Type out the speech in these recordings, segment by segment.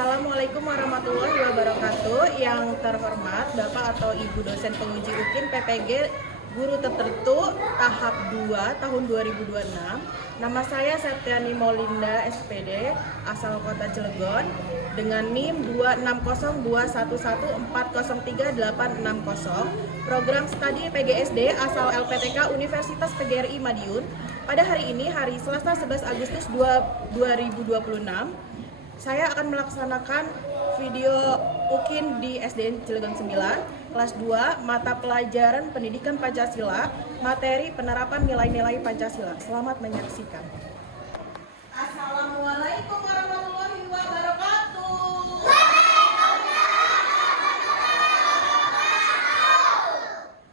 Assalamualaikum warahmatullahi wabarakatuh. Yang terhormat Bapak atau Ibu dosen penguji UKIN PPG Guru Tertentu tahap 2 tahun 2026. Nama saya Septiani Maulinda SPD, asal Kota Cilegon, dengan NIM 260211403860, program studi PGSD asal LPTK Universitas PGRI Madiun. Pada hari ini, hari Selasa 11 Agustus 2026, saya akan melaksanakan video UKIN di SDN Cilegon 9, kelas 2, mata pelajaran pendidikan Pancasila, materi penerapan nilai-nilai Pancasila. Selamat menyaksikan. Assalamualaikum warahmatullahi wabarakatuh.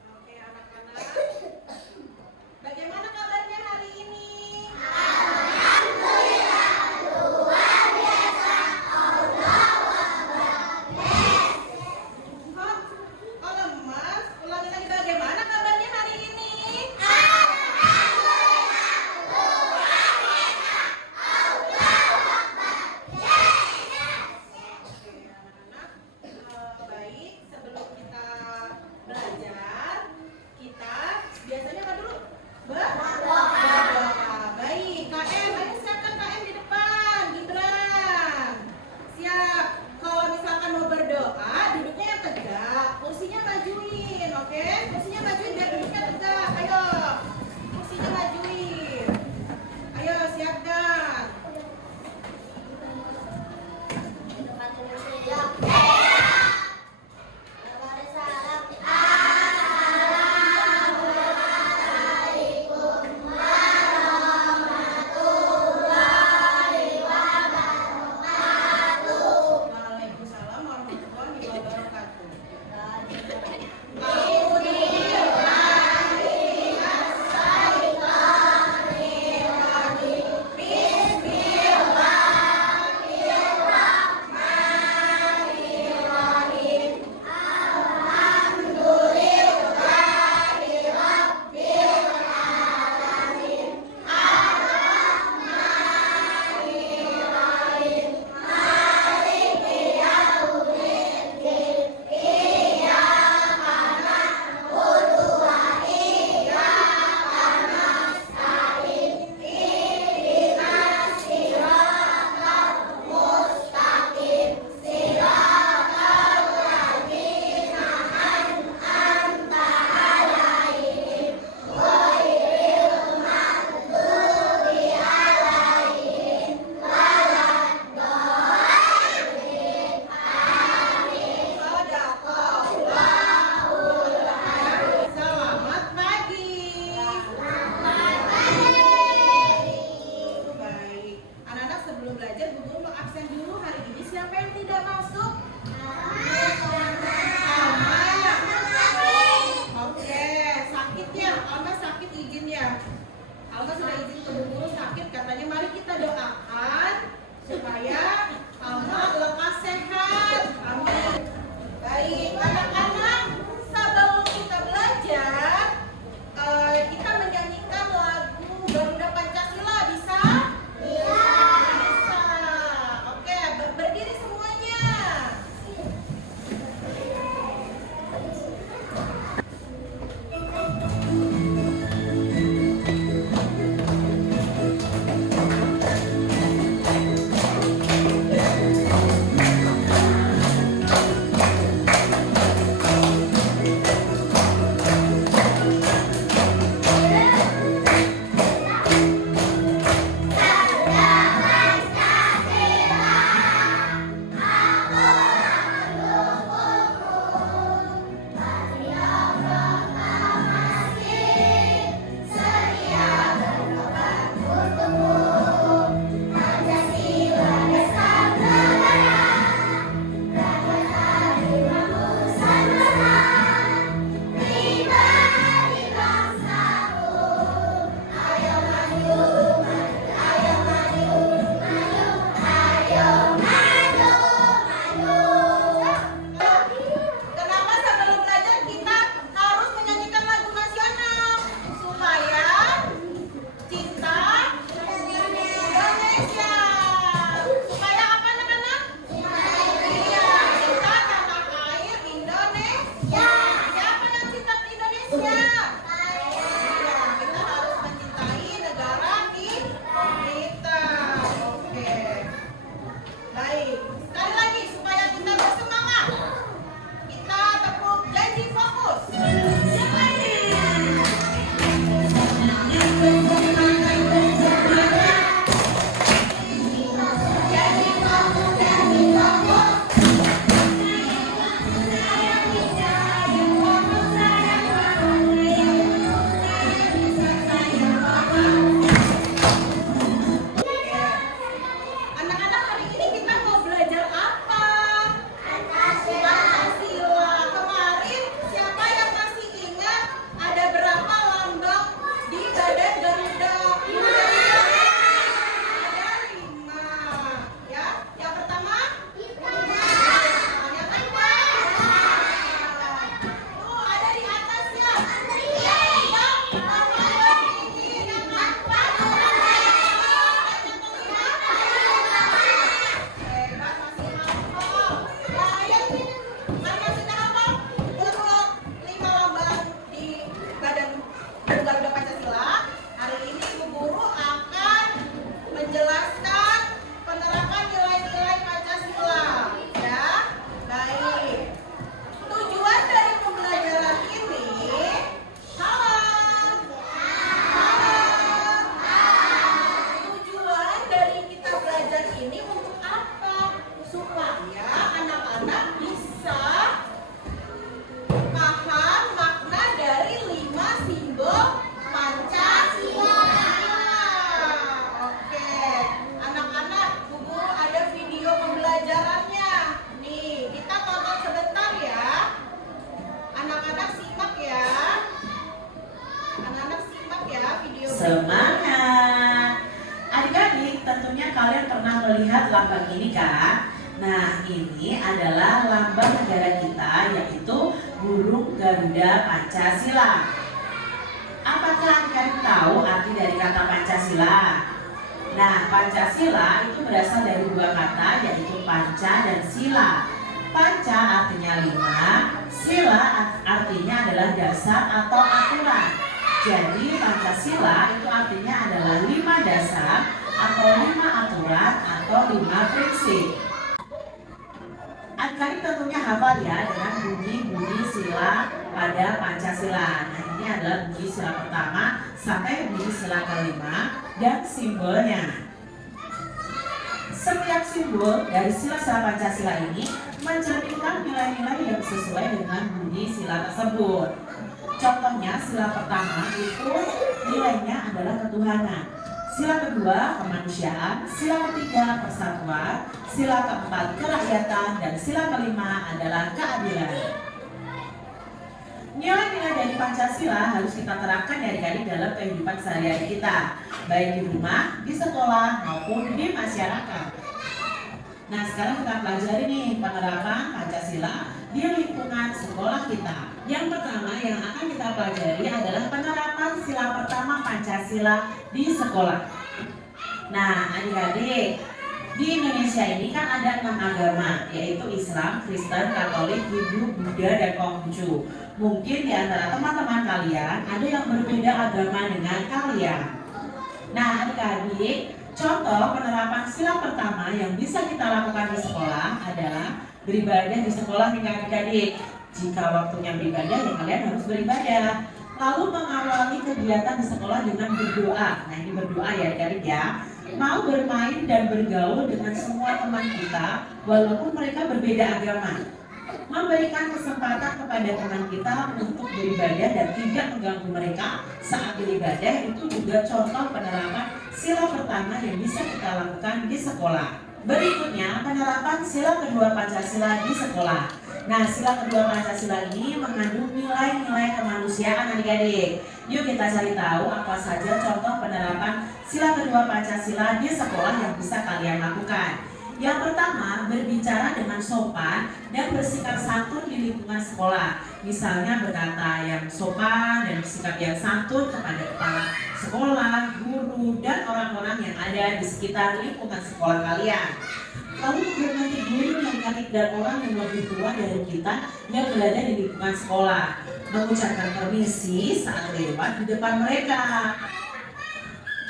Oke anak-anak, bagaimana kabarnya hari ini? gambar ini kan? Nah, ini adalah lambang negara kita, yaitu burung Garuda Pancasila. Apakah adik-adik tahu arti dari kata Pancasila? Nah, Pancasila itu berasal dari dua kata, yaitu panca dan sila. Panca artinya 5, sila artinya adalah dasar atau aturan. Jadi Pancasila itu artinya adalah 5 dasar atau 5 aturan atau 5 prinsip. Adik-adik tentunya hafal ya dengan bunyi-bunyi sila pada Pancasila. Nah, ini adalah bunyi sila pertama sampai bunyi sila kelima dan simbolnya. Setiap simbol dari sila-sila Pancasila ini mencerminkan nilai-nilai yang sesuai dengan bunyi sila tersebut. Contohnya sila pertama itu nilainya adalah ketuhanan. Sila kedua kemanusiaan, sila ketiga persatuan, sila keempat kerakyatan, dan sila kelima adalah keadilan. Nilai-nilai dari Pancasila harus kita terapkan adik-adik dalam kehidupan sehari-hari kita, baik di rumah, di sekolah, maupun di masyarakat. Nah, sekarang kita pelajari nih penerapan Pancasila di lingkungan sekolah kita. Yang pertama yang akan kita pelajari adalah penerapan sila pertama Pancasila di sekolah. Nah, adik-adik, di Indonesia ini kan ada 6 agama, yaitu Islam, Kristen, Katolik, Hindu, Buddha, dan Konghucu. Mungkin di antara teman-teman kalian ada yang berbeda agama dengan kalian. Nah, adik-adik, contoh penerapan sila pertama yang bisa kita lakukan di sekolah adalah beribadah di sekolah nih adik-adik. Jika waktunya beribadah, ya kalian harus beribadah. Lalu mengawali kegiatan di sekolah dengan berdoa. Nah, ini berdoa ya adik-adik ya. Mau bermain dan bergaul dengan semua teman kita walaupun mereka berbeda agama. Memberikan kesempatan kepada teman kita untuk beribadah dan tidak mengganggu mereka saat beribadah itu juga contoh penerapan sila pertama yang bisa kita lakukan di sekolah. Berikutnya penerapan sila kedua Pancasila di sekolah. Nah, sila kedua Pancasila ini mengandung nilai-nilai kemanusiaan adik-adik. Yuk kita cari tahu apa saja contoh penerapan sila kedua Pancasila di sekolah yang bisa kalian lakukan. Yang pertama, berbicara dengan sopan dan bersikap santun di lingkungan sekolah. Misalnya berkata yang sopan dan bersikap yang santun kepada kepala sekolah, guru, dan orang-orang yang ada di sekitar lingkungan sekolah kalian. Lalu menghormati guru, adik-adik, dan orang yang lebih tua dari kita yang berada di lingkungan sekolah. Mengucapkan permisi saat lewat di depan mereka.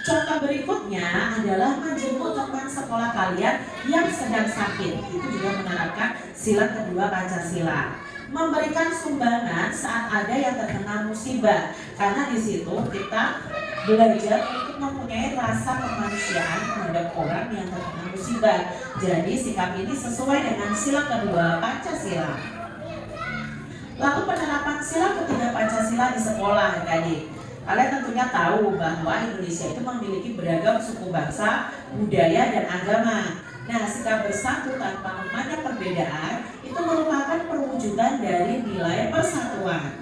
Contoh berikutnya adalah menjemput teman sekolah kalian yang sedang sakit. Itu juga menerapkan sila kedua Pancasila. Memberikan sumbangan saat ada yang terkena musibah, karena di situ kita belajar untuk mempunyai rasa kemanusiaan terhadap orang yang terkena musibah. Jadi sikap ini sesuai dengan sila kedua Pancasila. Lalu penerapan sila ketiga Pancasila di sekolah, adik-adik. Kalian tentunya tahu bahwa Indonesia itu memiliki beragam suku bangsa, budaya, dan agama. Nah, sikap bersatu tanpa memandang perbedaan itu merupakan perwujudan dari nilai persatuan.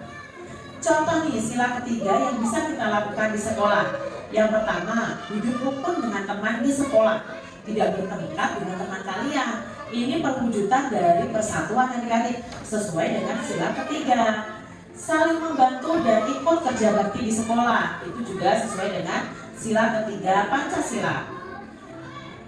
Contoh nih, sila ketiga yang bisa kita lakukan di sekolah. Yang pertama, hidup rukun dengan teman di sekolah. Tidak bertengkar dengan teman kalian. Ini perwujudan dari persatuan adik-adik sesuai dengan sila ketiga. Saling membantu dan ikut kerja bakti di sekolah, itu juga sesuai dengan sila ketiga Pancasila.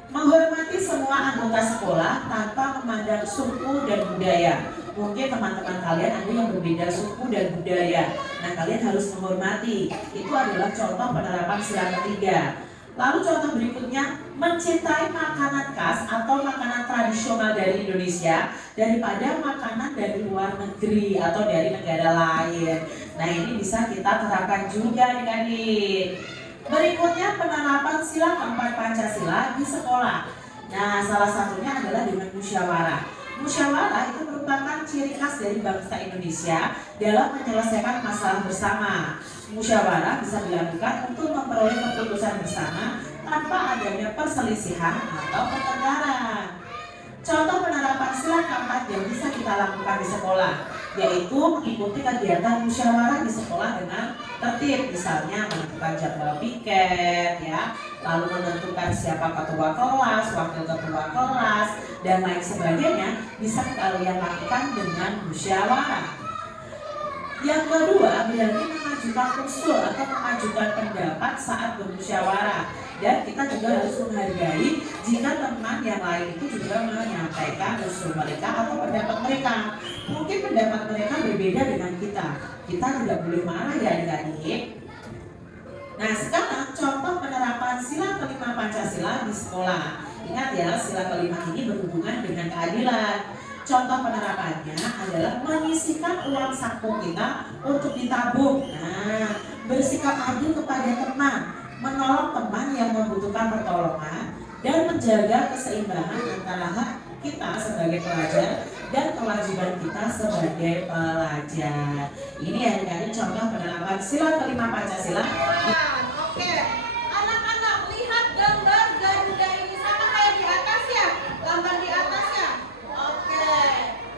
Menghormati semua anggota sekolah tanpa memandang suku dan budaya. Mungkin teman-teman kalian ada yang berbeda suku dan budaya. Nah, kalian harus menghormati. Itu adalah contoh penerapan sila ketiga. Lalu contoh berikutnya, mencintai makanan khas atau makanan tradisional dari Indonesia daripada makanan dari luar negeri atau dari negara lain. Nah, ini bisa kita terapkan juga adik-adik. Berikutnya penerapan sila keempat Pancasila di sekolah. Nah, salah satunya adalah dengan musyawarah. Musyawarah itu merupakan ciri khas dari bangsa Indonesia dalam menyelesaikan masalah bersama. Musyawarah bisa dilakukan untuk memperoleh keputusan bersama tanpa adanya perselisihan atau pertengkaran. Contoh penerapan sila keempat yang bisa kita lakukan di sekolah, yaitu mengikuti kegiatan musyawarah di sekolah dengan tertib, misalnya menentukan jadwal piket ya, lalu menentukan siapa ketua kelas, wakil ketua kelas, dan lain sebagainya bisa kalian lakukan dengan musyawarah. Yang kedua, berani mengajukan usul atau mengajukan pendapat saat bermusyawarah. Dan kita juga harus menghargai jika teman yang lain itu juga menyampaikan usul mereka atau pendapat mereka. Mungkin pendapat mereka berbeda dengan kita. Kita tidak boleh marah ya adik-adik. Nah, sekarang contoh penerapan sila kelima Pancasila di sekolah. Ingat ya, sila kelima ini berhubungan dengan keadilan. Contoh penerapannya adalah menyisihkan uang saku kita untuk ditabung. Nah, bersikap adil kepada teman, menolong teman yang membutuhkan pertolongan, dan menjaga keseimbangan antara hak kita sebagai pelajar dan kewajiban kita sebagai pelajar. Ini adik-adik contoh penerapan sila kelima Pancasila. Oke, anak-anak lihat gambar Garuda ini sama kayak di atas ya, gambar di atas ya. Oke,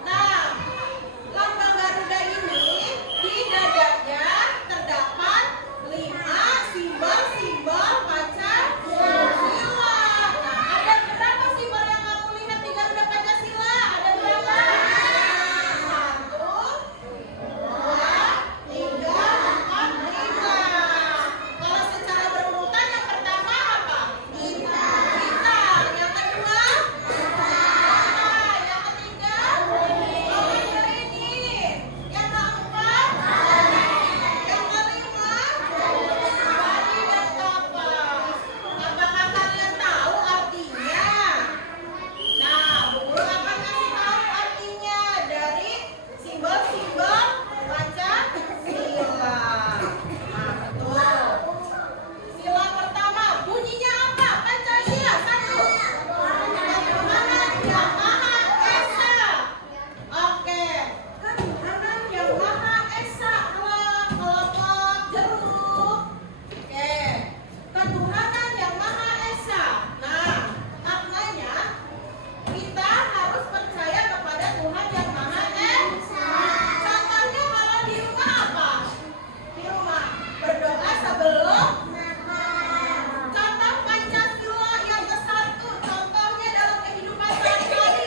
nah lambang Garuda ini di dadanya terdapat 5 simbol-simbol Pancasila. Nah, ada berapa simbol yang kamu lihat di Garuda Pancasila? Ada berapa? 1, 2, 3, 4, 5. Kalau secara berurutan yang pertama apa? Kita. Yang kedua? Yang ketiga? Ini. Yang keempat? Yang kelima? Bali dan kapas. Apakah kalian tahu artinya? Nah, Bu Guru akan kasih tahu artinya dari simbol-simbol Pancasila. Nah, betul. Sila pertama, bunyinya apa? Pancasila. 1. Ketuhanan yang Maha Esa. Oke. Ketuhanan yang Maha Esa. Kelompok jeruk. Oke. Ketuhanan yang Maha Esa. Nah, maknanya kita harus percaya kepada Tuhan yang Maha Esa. Contohnya kalau di rumah apa? Di rumah berdoa sebelum contoh Pancasila yang ke-1. Contohnya dalam kehidupan sehari-hari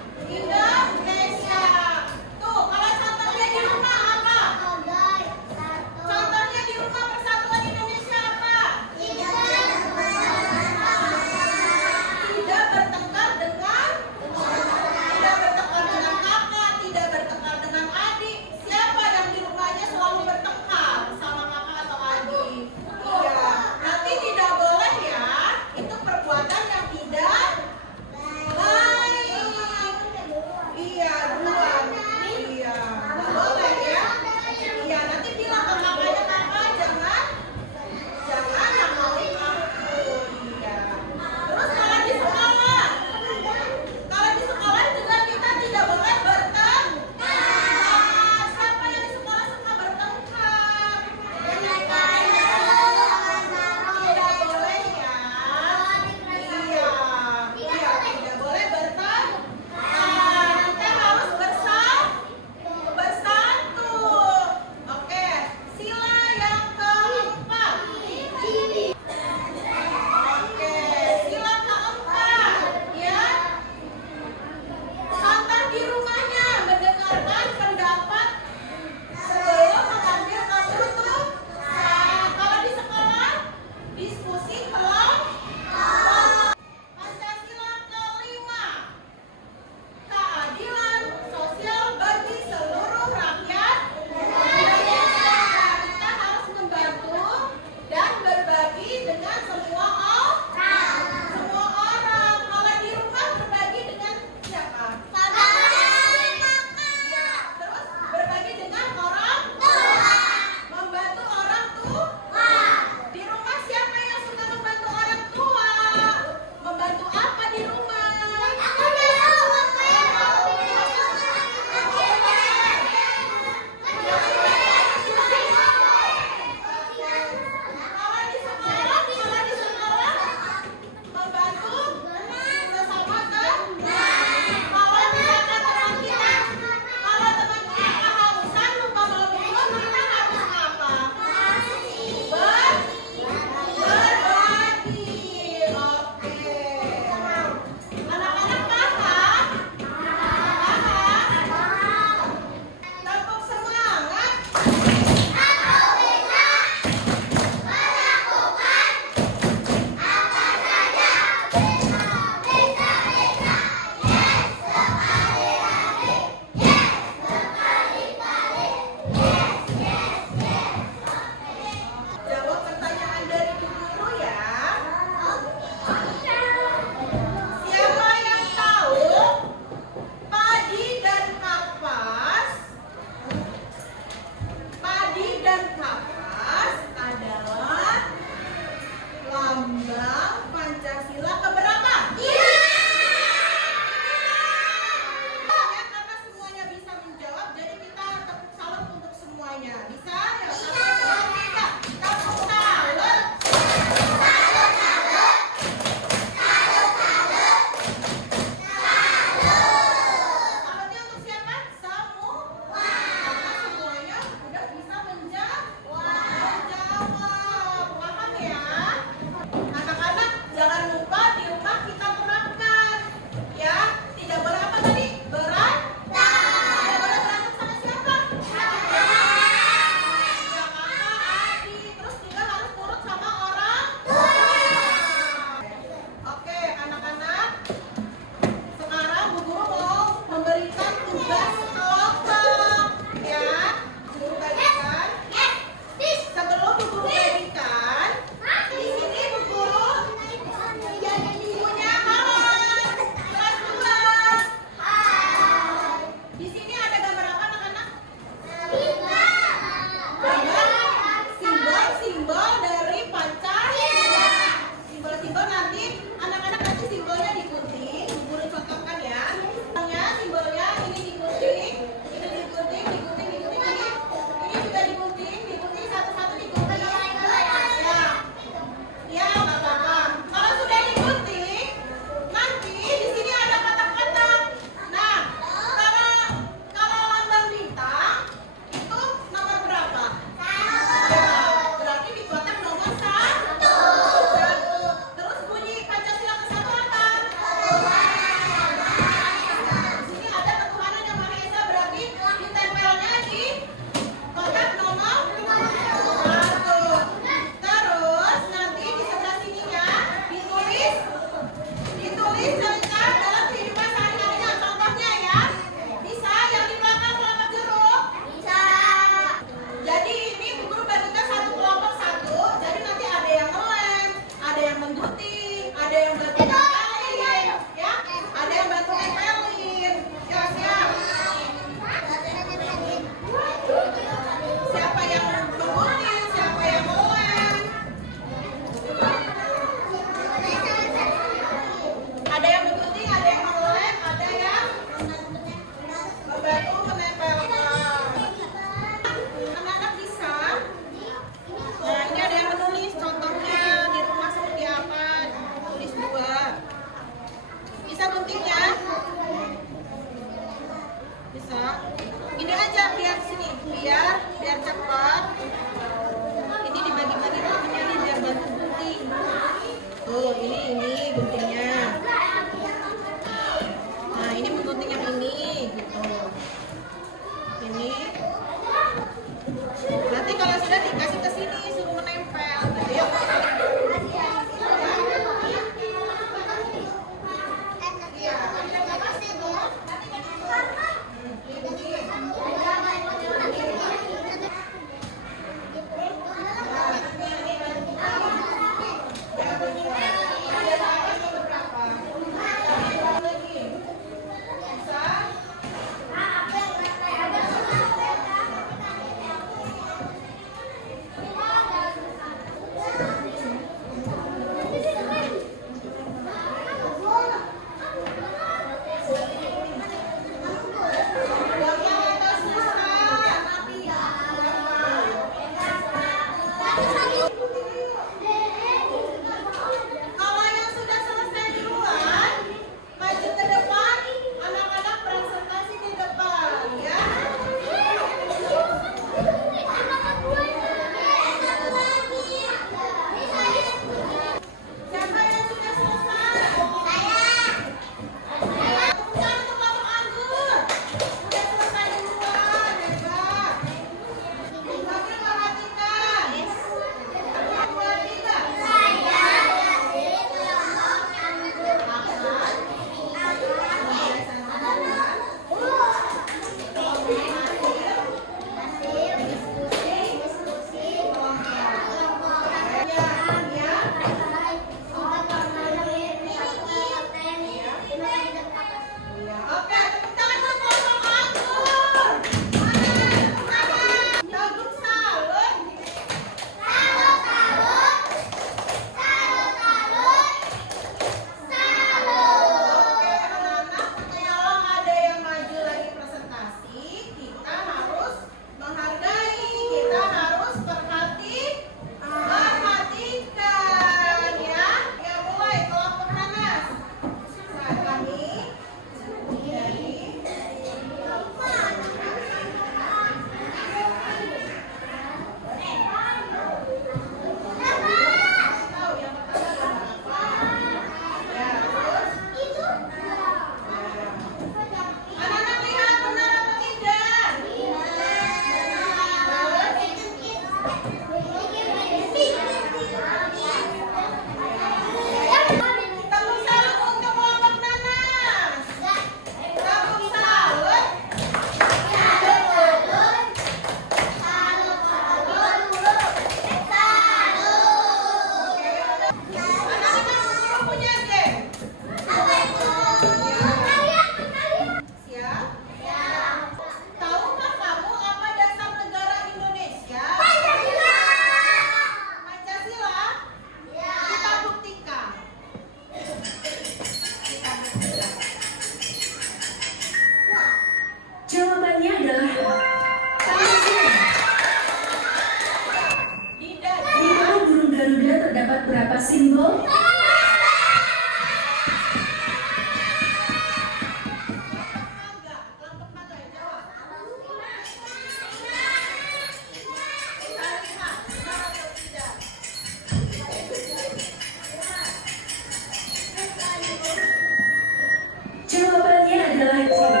adalah yang sini.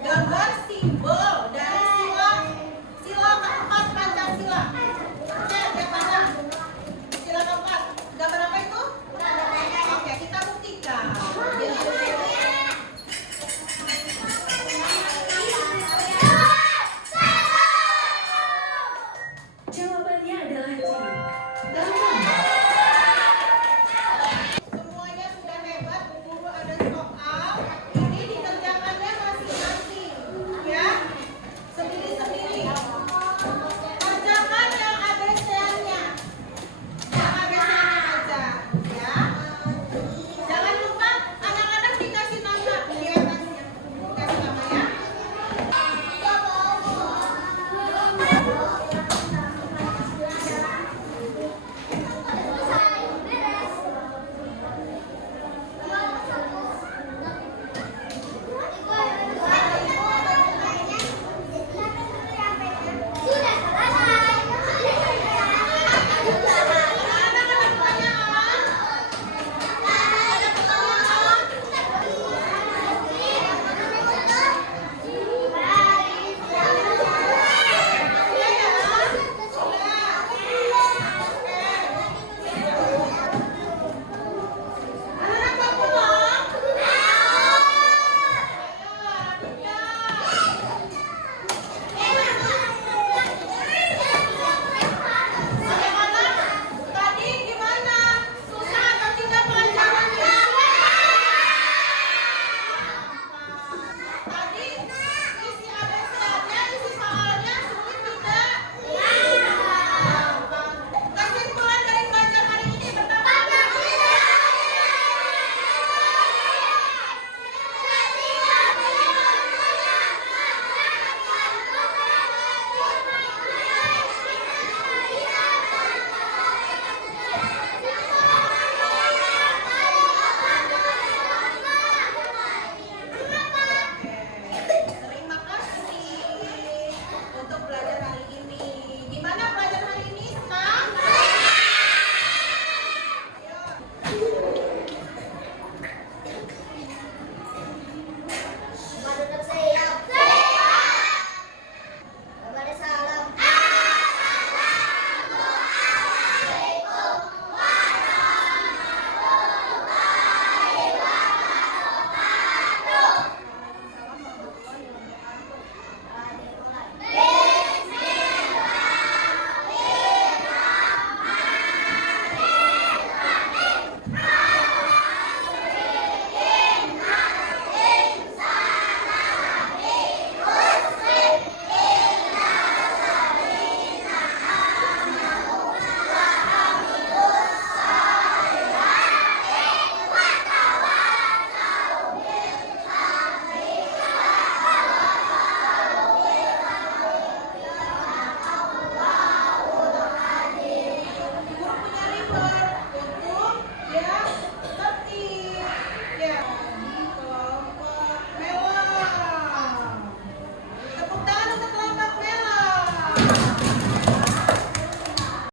Gambar